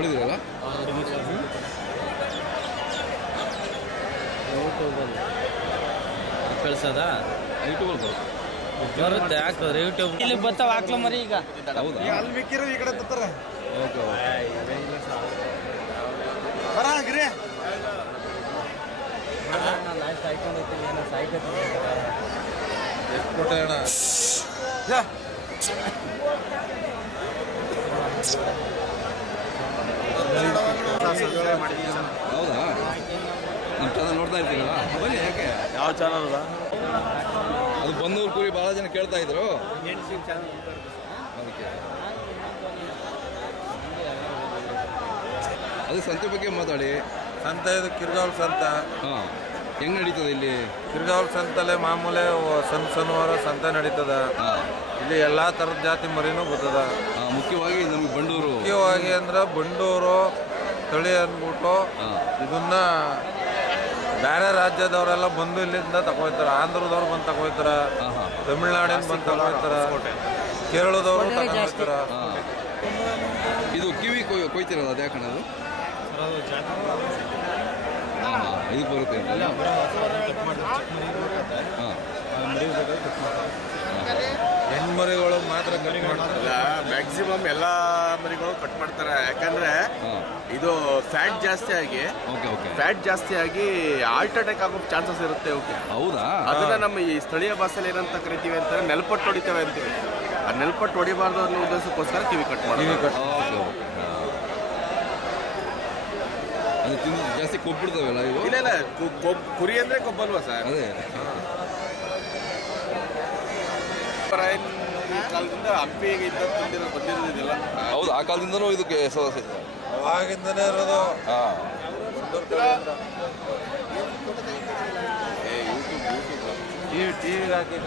ನೋಡಿದಿರಲ್ಲ? ಕಳ್ಸದ? YouTube ಯೂಟ್ಯೂಬಲ್ಲಿ ಬರುತ್ತೆ ಬರುತ್ತೆ ಹಾಕಿದ್ರೆ ಯೂಟ್ಯೂಬ್ ಇಲ್ಲಿ ಬರ್ತಾವ ಹಾಕ್ಲ ಮರಿ ಈಗ. ಹೌದಾ? ಅಲ್ಲಿ ಮಿಕ್ಕಿರೋ ಈ ಕಡೆ ಬರ್ತಾರೆ ಓಕೆ ಓಕೆ. ಬರ ಹಾಕ್ರಿ ಎಷ್ಟು ಕೊಟ್ಟೆ ಅಣ್ಣ? ಯಾ. ಹೌದಾ ನಮ್ಮ ಚಾನಲ್ ನೋಡ್ತಾ ಇರ್ತೀನಲ್ಲ ಬನ್ನಿ ಯಾಕೆ ಯಾವ ಚಾನಲ್ ಅದು ಬಂದೂರು ಕುರಿ ಭಾಳ ಜನ ಕೇಳ್ತಾ ಇದ್ರು ಅದಕ್ಕೆ ಅದು ಸಂತೆ ಬಗ್ಗೆ ಮಾತಾಡಿ ಸಂತೆ ಇದು ಕಿರ್ಗಾವ್ ಸಂತ ಹಾಂ. ಹೆಂಗ್ ನಡೀತದೆ ಇಲ್ಲಿ? ಕಿರ್ಗಾವಲ್ ಸಂತಲ್ಲೇ ಮಾಮೂಲೆ ಸಣ್ಣ ಸಣ್ಣವರ ಸಂತ ನಡೀತದ. ಇಲ್ಲಿ ಎಲ್ಲಾ ತರದ ಜಾತಿ ಮರಿನೂ ಬರ್ತದ. ಮುಖ್ಯವಾಗಿ ನಮ್ಗೆ ಬಂಡೂರು. ಮುಖ್ಯವಾಗಿ ಅಂದ್ರೆ ಬಂಡೂರು ತಳಿ ಅಂದ್ಬಿಟ್ಟು ಇದನ್ನ ಬೇರೆ ರಾಜ್ಯದವರೆಲ್ಲ ಬಂದು ಇಲ್ಲಿಂದ ತಗೋಯ್ತಾರ ಆಂಧ್ರದವ್ರು ಬಂದು ತಗೋಯ್ತಾರ ತಮಿಳ್ನಾಡಿನ ಬಂದು ತಗೋಯ್ತಾರ ಕೇರಳದವರು ತಗೋಯ್ತಾರ ಹಾಂ. ಇದು ಕಿವಿ ಕೊಯ್ ಕೊಯ್ತಿರಲ್ಲ ಅದೇ ಹಾಂ ಇದು ಬರುತ್ತೆ ಹೆಣ್ಮರಿಗಳು ಮಾತ್ರ ಕಟ್ ಮಾಡ್ತಾರಲ್ಲ ಮ್ಯಾಕ್ಸಿಮಮ್ ಎಲ್ಲ ಮರಿಗಳು ಕಟ್ ಮಾಡ್ತಾರೆ. ಯಾಕಂದ್ರೆ ಇದು ಫ್ಯಾಟ್ ಜಾಸ್ತಿ ಆಗಿ ಓಕೆ ಓಕೆ. ಫ್ಯಾಟ್ ಜಾಸ್ತಿ ಆಗಿ ಹಾರ್ಟ್ ಅಟ್ಯಾಕ್ ಆಗೋ ಚಾನ್ಸಸ್ ಇರುತ್ತೆ ಓಕೆ ಹೌದಾ? ಅದನ್ನ ನಮ್ಮ ಈ ಸ್ಥಳೀಯ ಭಾಷೆಯಲ್ಲಿ ಏನಂತ ಕರಿತೀವಿ ಅಂತಂದ್ರೆ ನೆಲ್ಪಟ್ಟು ಹೊಡಿತೇವೆ ಅಂತೀವಿ. ಆ ನೆಲ್ಪಟ್ಟು ಹೊಡಿಬಾರ್ದು ಅನ್ನೋ ಉದ್ದೇಶಕ್ಕೋಸ್ಕರ ಕಿವಿ ಕಟ್ ಕಿವಿ ಕೊಬ್ಬಿಡ್ತಾವಲ್ಲ ಇವು ಇಲ್ಲ ಇಲ್ಲ ಕು- ಕೊಬ್- ಕುರಿ ಅಂದ್ರೆ ಕೊಬ್ಬಲ್ವಾ ಸರ್? ಅದೇ. ಪರಾಯನ್ ಕಾಲದಿಂದ ಹಂಪಿಗೆ ಇದ್ದ ಬಂದಿರೋದು ಹೌದು ಆ ಕಾಲದಿಂದನೂ ಇದಕ್ಕೆ ಸದಸ್ಯ ಅವಾಗಿಂದನೇ ಇರೋದು. ಹಾಂ. ಟಿವಿ ಟಿವಿಗೆ ಹಾಕಿಕ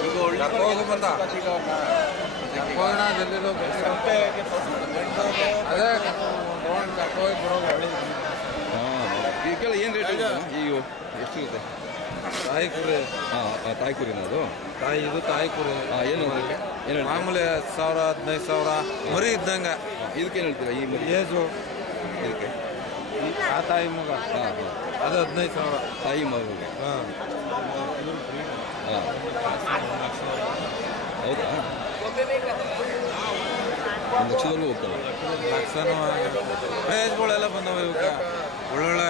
ಈಗ ಒಳ್ಳೆ ಬಂದ ಗೊತ್ತಿರೋ ಅದೇ ಕರ್ಕೋಗಿ ಬರೋದು ಇದಕ್ಕೆಲ್ಲ ಏನು ರೇಟ್ ಈಗ ಎಷ್ಟಿರುತ್ತೆ ತಾಯಿ ಕುರಿ ಹಾಂ ತಾಯಿ ಕುರಿನ ಅದು ತಾಯಿ ಇದು ತಾಯಿ ಕುರಿ ಹಾಂ ಏನು ಏನು? ಮಾಮೂಲಿ ಹತ್ತು ಸಾವಿರ ಹದಿನೈದು ಸಾವಿರ ಮರಿ ಇದ್ದಂಗೆ ಇದಕ್ಕೇನು ಹೇಳ್ತೀರಾ ಈ ಮರಿ ಏಜು ಇದಕ್ಕೆ ಆ ತಾಯಿ ಮಗ ಹಾಂ ಹಾಂ. ಅದು ಹದಿನೈದು ಸಾವಿರ. ತಾಯಿ ಮಗುಗೆ ಹಾಂ. ಹಾಂ ಹೌದಾ? ಒಂದು ಲಕ್ಷದಲ್ಲೂ ಹೋಗ್ತವೆ ಲಕ್ಷನೂ ಪ್ರೈಸ್ಗಳೆಲ್ಲ ಬಂದವೆ ಇವಕ್ಕೆ ಒಳ್ಳೊಳ್ಳೆ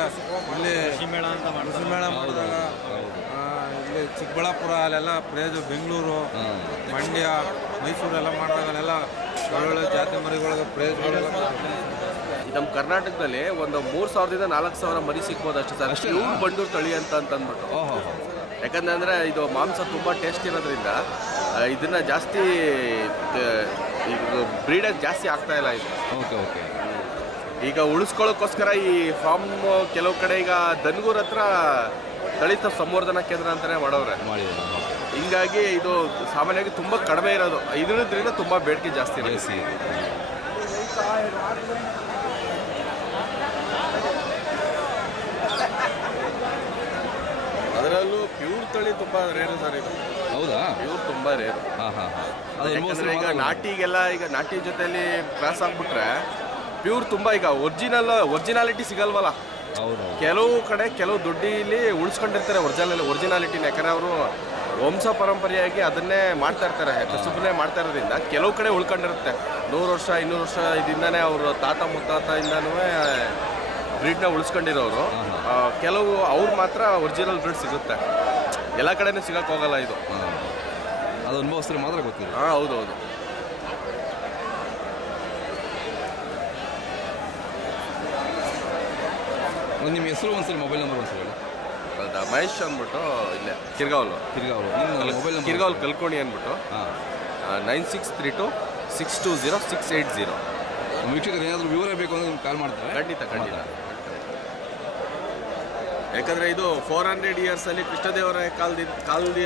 ಇಲ್ಲಿ ಮೇಳ ಅಂತ ಕೃಷಿ ಮೇಳ ಮಾಡಿದಾಗ ಹೌದು ಆ, ಇಲ್ಲಿ ಚಿಕ್ಕಬಳ್ಳಾಪುರ ಅಲ್ಲೆಲ್ಲ ಪ್ರೈಜು ಬೆಂಗಳೂರು ಮಂಡ್ಯ ಮೈಸೂರೆಲ್ಲ ಮಾಡಿದಾಗಲೆಲ್ಲ ಒಳ್ಳೊಳ್ಳೆ ಜಾತಿ ಮರಿಗಳಿಗೆ ಪ್ರೈಸ್ಗಳೆಲ್ಲ ನಮ್ಮ ಕರ್ನಾಟಕದಲ್ಲಿ ಒಂದು ಮೂರು ಸಾವಿರದಿಂದ ನಾಲ್ಕು ಸಾವಿರ ಮರಿ ಸಿಗ್ಬೋದು ಅಷ್ಟೇ ಸರ್. ಅಷ್ಟು? ಇವ್ರು ಬಂಡೂರು ತಳಿ ಅಂತ ಅಂತಂದ್ಬಿಟ್ಟು. ಓಹೋ ಯಾಕಂದ್ರೆ ಅಂದ್ರೆ ಇದು ಮಾಂಸ ತುಂಬ ಟೇಸ್ಟ್ ಇರೋದ್ರಿಂದ ಇದನ್ನ ಜಾಸ್ತಿ ಬ್ರೀಡರ್ ಜಾಸ್ತಿ ಆಗ್ತಾ ಇಲ್ಲ ಇದು. Okay okay. ಈಗ ಉಳಿಸ್ಕೊಳ್ಳೋಕ್ಕೋಸ್ಕರ ಈ ಫಾರ್ಮ್ ಕೆಲವು ಕಡೆ ಈಗ ದನ್ಗೂರ್ ಹತ್ರ ದಲಿತ ಸಂವರ್ಧನಾ ಕೇಂದ್ರ ಅಂತಾನೆ ಮಾಡೋರೆ ಹಿಂಗಾಗಿ ಇದು ಸಾಮಾನ್ಯವಾಗಿ ತುಂಬ ಕಡಿಮೆ ಇರೋದು. ಇದರಿಂದ ತುಂಬ ಬೇಡಿಕೆ ಜಾಸ್ತಿ ಇರೋದು ಬೇಸಿ ಅದರಲ್ಲೂ ಪ್ಯೂರ್ ತುಂಬಾ ರೇರು ಸರ್ ಇದು. ಹೌದಾ? ಪ್ಯೂರ್ ತುಂಬಾ ರೇರು ಹಾಂ ಹಾಂ ಹಾಂ. ಅದು ಯಾಕಂದ್ರೆ ಈಗ ನಾಟಿಗೆಲ್ಲ ಈಗ ನಾಟಿ ಜೊತೆಲಿ ಕ್ರಾಸ್ ಆಗ್ಬಿಟ್ರೆ ಪ್ಯೂರ್ ತುಂಬಾ ಈಗ ಒರಿಜಿನಲ್ ಒರಿಜಿನಾಲಿಟಿ ಸಿಗಲ್ವಲ್ಲ. ಹೌದು ಕೆಲವು ಕಡೆ ಕೆಲವು ದುಡ್ಡಿಲಿ ಉಳಿಸ್ಕೊಂಡಿರ್ತಾರೆ ಒರಿಜಿನಲ್ ಒರಿಜಿನಾಲಿಟಿನ ಯಾಕಂದ್ರೆ ಅವರು ವಂಶ ಪರಂಪರೆಯಾಗಿ ಅದನ್ನೇ ಮಾಡ್ತಾ ಇರ್ತಾರೆ ಕಸುಬನ್ನೇ ಮಾಡ್ತಾ ಇರೋದ್ರಿಂದ ಕೆಲವು ಕಡೆ ಉಳ್ಕೊಂಡಿರುತ್ತೆ. ನೂರು ವರ್ಷ ಇನ್ನೂರು ವರ್ಷ ಇದರಿಂದಾನೇ ಅವರು ತಾತ ಮುತ್ತಾತದಿಂದನೂ ಬ್ರೀಡ್ನ ಉಳಿಸ್ಕೊಂಡಿರೋರು. ಆ, ಕೆಲವು ಅವ್ರು ಮಾತ್ರ ಒರಿಜಿನಲ್ ಬ್ರೀಡ್ ಸಿಗುತ್ತೆ. ಎಲ್ಲ ಕಡೆನೂ ಸಿಗಕ್ಕೆ ಹೋಗಲ್ಲ ಇದು. ಅದು ಅನುಭವಿಸಿದ್ರೆ ಮಾತ್ರ ಗೊತ್ತಿಲ್ಲ. ಹಾಂ ಹೌದು ಹೌದು ನಿಮ್ಮ ಹೆಸರು ಒಂದ್ಸರಿ ಮೊಬೈಲ್ ನಂಬರ್ ಒಂದ್ಸರಿ ಹೇಳಿ. ಹೌದಾ ಮಹೇಶ್ ಅಂದ್ಬಿಟ್ಟು ಇಲ್ಲೇ ಕಿರ್ಗಾವಲು. ಕಿರ್ಗಾವಲು. ನಿಮ್ಮ ಮೊಬೈಲ್ ನಂಬರ್ ಕಿರ್ಗಾವಲ್ ಕಲ್ಕೋಣಿ ಅಂದ್ಬಿಟ್ಟು. ಹಾಂ. Nine six three two six two zero six eight zero ವೀಕ್ಷಕರು ಏನಾದರೂ ವಿವರ ಬೇಕು ಅಂದರೆ ನಿಮ್ಗೆ ಕಾಲ್ ಮಾಡ್ತಾರೆ. ಖಂಡಿತ ಖಂಡಿತ. ಯಾಕಂದ್ರೆ ಇದು ಫೋರ್ ಹಂಡ್ರೆಡ್ ಇಯರ್ಸ್ ಅಲ್ಲಿ ಕೃಷ್ಣದೇವರ ಕಾಲದ ಕಾಲದಿ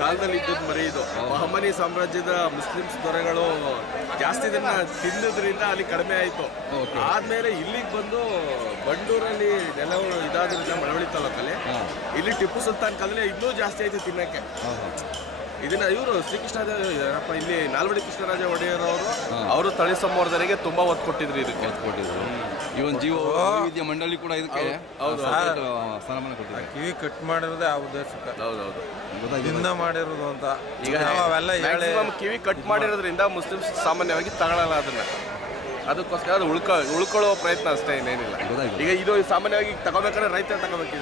ಕಾಲದಲ್ಲಿ ಇದ್ದದ್ದು ಮರಿ ಇದು. ಬಹಮನಿ ಸಾಮ್ರಾಜ್ಯದ ಮುಸ್ಲಿಮ್ಸ್ ದೊರೆಗಳು ಜಾಸ್ತಿ ಇದನ್ನ ತಿನ್ನೋದ್ರಿಂದ ಅಲ್ಲಿ ಕಡಿಮೆ ಆಯ್ತು. ಆದಮೇಲೆ ಇಲ್ಲಿಗೆ ಬಂದು ಬಂಡೂರಲ್ಲಿ ನೆಲ ಇದಾದ್ರಿಂದ ಮಳವಳ್ಳಿ ತಾಲೂಕಲ್ಲಿ ಇಲ್ಲಿ ಟಿಪ್ಪು ಸುಲ್ತಾನ್ ಕಾಲದಲ್ಲಿ ಇನ್ನೂ ಜಾಸ್ತಿ ಆಯ್ತು ತಿನ್ನಕ್ಕೆ. ಇದನ್ನ ಇವರು ಶ್ರೀಕೃಷ್ಣ ಏನಪ್ಪ ಇಲ್ಲಿ ನಾಲ್ವಡಿ ಕೃಷ್ಣರಾಜ ಒಡೆಯರ್ ಅವರು. ಅವರು ತಳಿ ಸಂವರ್ಧನೆಗೆ ತುಂಬಾ ಒತ್ತು ಕೊಟ್ಟಿದ್ರು ಇದಕ್ಕೆ. ಒತ್ತು ಕೊಟ್ಟಿದ್ರು. ಇವನ್ ಜೀವ ವೈವಿಧ್ಯ ಮಂಡಳಿ ಕೂಡ ಇದಕ್ಕೆ ಹೌದು. ಕೊಟ್ಟಿದ್ದಾರೆ. ಕಿವಿ ಕಟ್ ಮಾಡಿರೋದೇ ಆ ಉದ್ದೇಶಕ್ಕೆ ಹೌದೌದು. ಇದನ್ನ ಮಾಡಿರೋದು ಅಂತ. ಈಗ ಅವೆಲ್ಲ ಹೇಳಿ ಕಿವಿ ಕಟ್ ಮಾಡಿರೋದ್ರಿಂದ ಮುಸ್ಲಿಮ್ಸ್ ಸಾಮಾನ್ಯವಾಗಿ ತಗೊಳ್ಳಲ್ಲ ಅದನ್ನ. ಅದಕ್ಕೋಸ್ಕರ ಅದು ಉಳ್ಕೊ ಉಳ್ಕೊಳ್ಳೋ ಪ್ರಯತ್ನ ಅಷ್ಟೇ ಇನ್ನೇನಿಲ್ಲ. ಈಗ ಇದು ಸಾಮಾನ್ಯವಾಗಿ ತಗೋಬೇಕಾದ್ರೆ ರೈತ ತಗೋಬೇಕು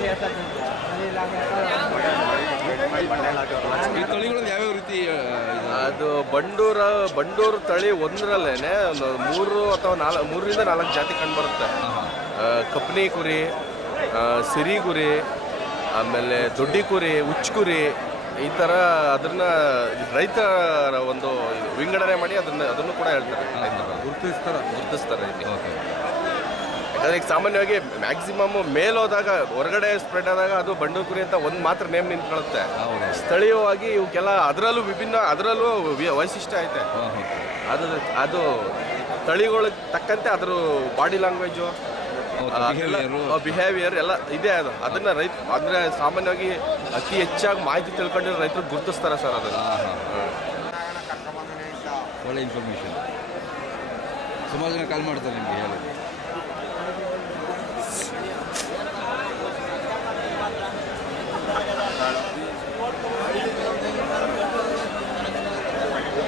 ಈ ಯಾವ್ಯಾವ ರೀತಿ ಅದು ಬಂಡೂರ ಬಂಡೂರು ತಳಿ ಒಂದರಲ್ಲೇನೆ ಒಂದು ಮೂರು ಅಥವಾ ನಾಲ್ಕು ಮೂರರಿಂದ ನಾಲ್ಕು ಜಾತಿ ಕಂಡುಬರುತ್ತೆ ಬರುತ್ತೆ. ಕಪ್ನಿ ಕುರಿ ಸಿರಿ ಕುರಿ ಆಮೇಲೆ ದೊಡ್ಡಿ ಕುರಿ ಉಚ್ಚ ಕುರಿ ಈ ಥರ ಅದನ್ನ ರೈತರ ಒಂದು ವಿಂಗಡಣೆ ಮಾಡಿ ಅದನ್ನ ಅದನ್ನು ಕೂಡ ಹೇಳ್ತಾರೆ. ಗುರುತಿಸ್ತಾರೆ. ಗುರುತಿಸ್ತಾರ ಗುರುತಿಸ್ತಾರೆ ಇಲ್ಲಿ ಈಗ ಸಾಮಾನ್ಯವಾಗಿ ಮ್ಯಾಕ್ಸಿಮಮ್ ಮೇಲ್ ಹೋದಾಗ ಹೊರಗಡೆ ಸ್ಪ್ರೆಡ್ ಆದಾಗ ಅದು ಬಂಡೂಕುರಿ ಅಂತ ಒಂದು ಮಾತ್ರ ನೇಮ್ ನಿಂತ್ಕೊಳ್ಳುತ್ತೆ. ಹೌದು. ಸ್ಥಳೀಯವಾಗಿ ಇವಕ್ಕೆಲ್ಲ ಅದರಲ್ಲೂ ವಿಭಿನ್ನ ಅದರಲ್ಲೂ ವೈಶಿಷ್ಟ್ಯ ಐತೆ. ಅದು ಅದು ತಳಿಗಳಿಗೆ ತಕ್ಕಂತೆ ಅದ್ರ ಬಾಡಿ ಲ್ಯಾಂಗ್ವೇಜು. ಬಿಹೇವಿಯರ್ ಎಲ್ಲ ಇದೆ ಅದು. ಅದನ್ನ ರೈತ ಅಂದ್ರೆ ಸಾಮಾನ್ಯವಾಗಿ ಅತಿ ಹೆಚ್ಚಾಗಿ ಮಾಹಿತಿ ತಿಳ್ಕೊಂಡಿರೋ ರೈತರು ಗುರುತಿಸ್ತಾರೆ ಸರ್ ಅದನ್ನ. ಒಳ್ಳೆ ಇನ್ಫಾರ್ಮೇಷನ್ ಸುಮಾರು ಜನ ಕಾಲ್ ಮಾಡ್ತಾರೆ ನಿಮಗೆ ಹೇಳಿ